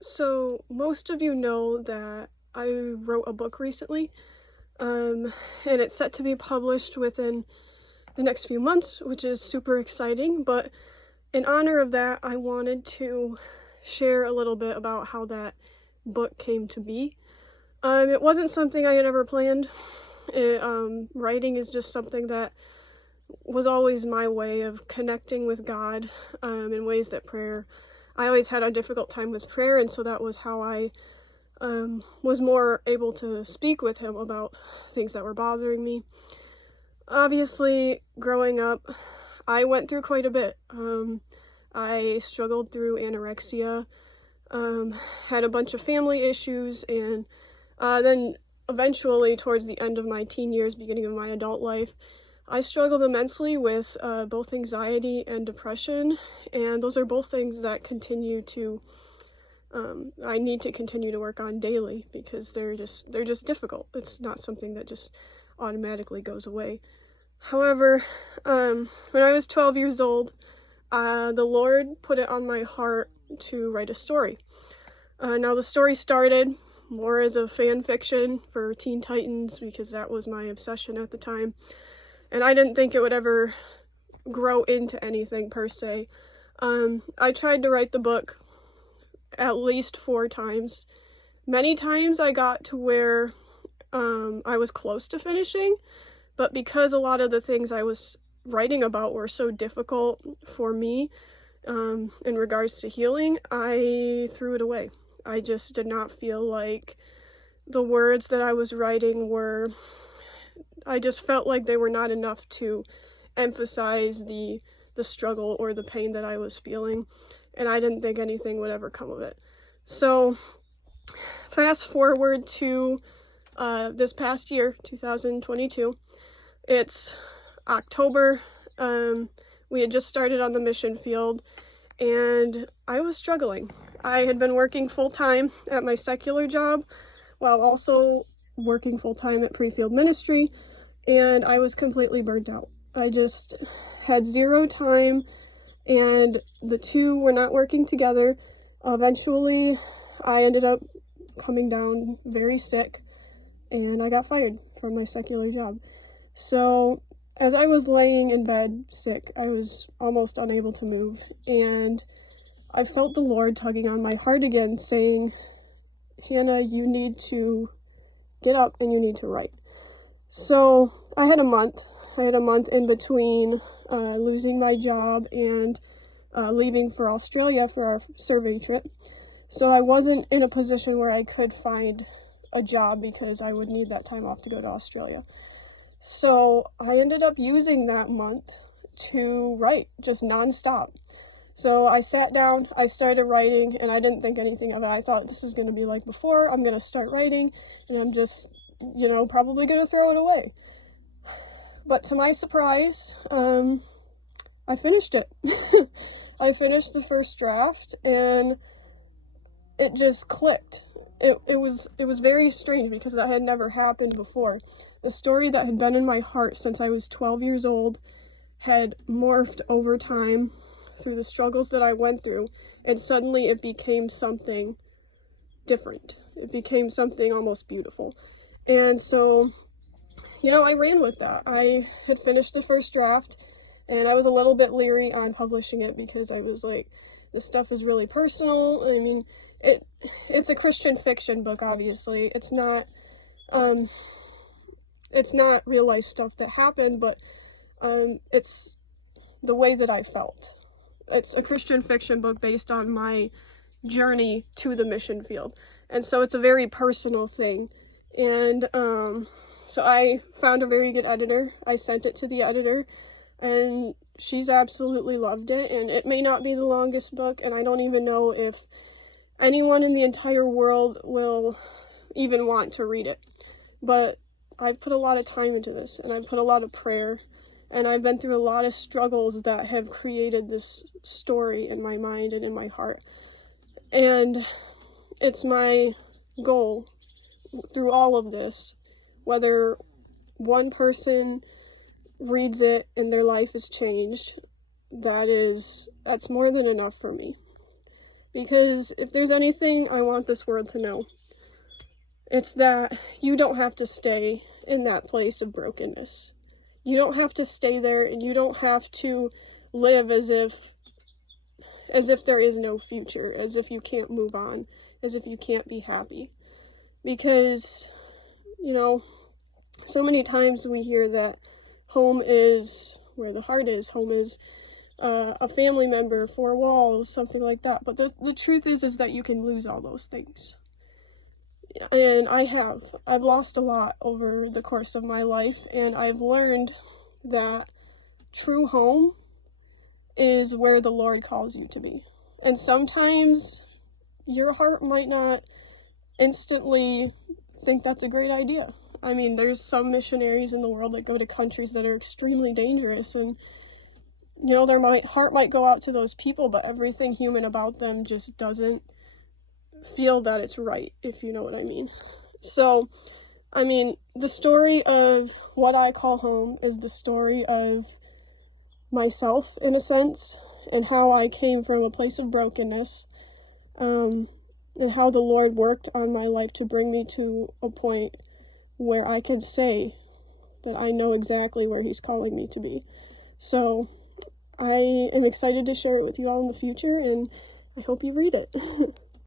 So, most of you know that I wrote a book recently, and it's set to be published within the next few months, which is super exciting. But in honor of that, I wanted to share a little bit about how that book came to be. It wasn't something I had ever planned. Writing is just something that was always my way of connecting with God, in ways that I always had a difficult time with prayer, and so that was how I was more able to speak with him about things that were bothering me. Obviously, growing up, I went through quite a bit. I struggled through anorexia, had a bunch of family issues, and then eventually, towards the end of my teen years, beginning of my adult life, I struggled immensely with both anxiety and depression, and those are both things that I need to continue to work on daily because they're just difficult. It's not something that just automatically goes away. However, when I was 12 years old, the Lord put it on my heart to write a story. Now the story started more as a fan fiction for Teen Titans because that was my obsession at the time, and I didn't think it would ever grow into anything per se. I tried to write the book at least 4 times. Many times I got to where I was close to finishing, but because a lot of the things I was writing about were so difficult for me in regards to healing, I threw it away. I just did not feel like the words that I was writing I just felt like they were not enough to emphasize the struggle or the pain that I was feeling, and I didn't think anything would ever come of it. So fast forward to this past year, 2022. It's October. We had just started on the mission field, and I was struggling. I had been working full-time at my secular job while also working full-time at Pre-Field Ministry, and I was completely burnt out. I just had zero time, and the two were not working together. Eventually, I ended up coming down very sick, and I got fired from my secular job. So, as I was laying in bed sick, I was almost unable to move, and I felt the Lord tugging on my heart again, saying, "Hannah, you need to get up and you need to write." So, I had a month. In between losing my job and leaving for Australia for our survey trip. So I wasn't in a position where I could find a job because I would need that time off to go to Australia. So I ended up using that month to write, just nonstop. So I sat down, I started writing, and I didn't think anything of it. I thought, this is going to be like before, I'm going to start writing, and I'm just, probably going to throw it away. But to my surprise, I finished it. I finished the first draft, and it just clicked. It was very strange because that had never happened before. A story that had been in my heart since I was 12 years old had morphed over time through the struggles that I went through, and suddenly it became something different. It became something almost beautiful. And so, I ran with that. I had finished the first draft, and I was a little bit leery on publishing it because I was like, this stuff is really personal. I mean, it's a Christian fiction book, obviously. It's not real life stuff that happened, but it's the way that I felt. It's a Christian fiction book based on my journey to the mission field. And so it's a very personal thing. And so I found a very good editor. I sent it to the editor, and she's absolutely loved it. And it may not be the longest book, and I don't even know if anyone in the entire world will even want to read it. But I've put a lot of time into this, and I've put a lot of prayer, and I've been through a lot of struggles that have created this story in my mind and in my heart. And it's my goal through all of this, whether one person reads it and their life is changed, that's more than enough for me. Because if there's anything I want this world to know, it's that you don't have to stay in that place of brokenness. You don't have to stay there, and you don't have to live as if there is no future, as if you can't move on, as if you can't be happy. Because, you know, so many times we hear that home is where the heart is, home is a family member, four walls, something like that. But the truth is that you can lose all those things. And I've lost a lot over the course of my life, and I've learned that true home is where the Lord calls you to be. And sometimes your heart might not instantly think that's a great idea. I mean, there's some missionaries in the world that go to countries that are extremely dangerous, and you know, their heart might go out to those people, but everything human about them just doesn't feel that it's right, if you know what I mean. So, I mean, the story of what I call home is the story of myself, in a sense, and how I came from a place of brokenness, and how the Lord worked on my life to bring me to a point where I can say that I know exactly where He's calling me to be. So, I am excited to share it with you all in the future, and I hope you read it.